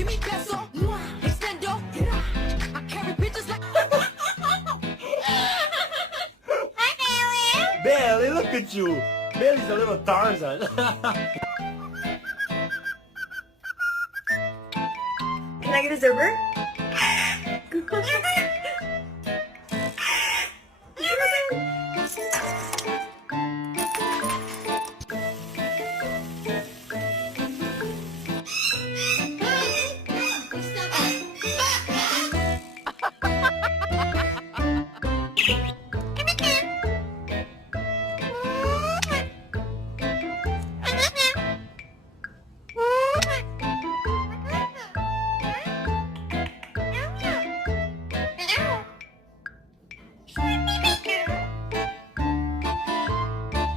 Give me peso, extendo. I carry bitches like. Hi, Bailey. Bailey, look at you. Bailey's a little Tarzan. Can I get a Zerber?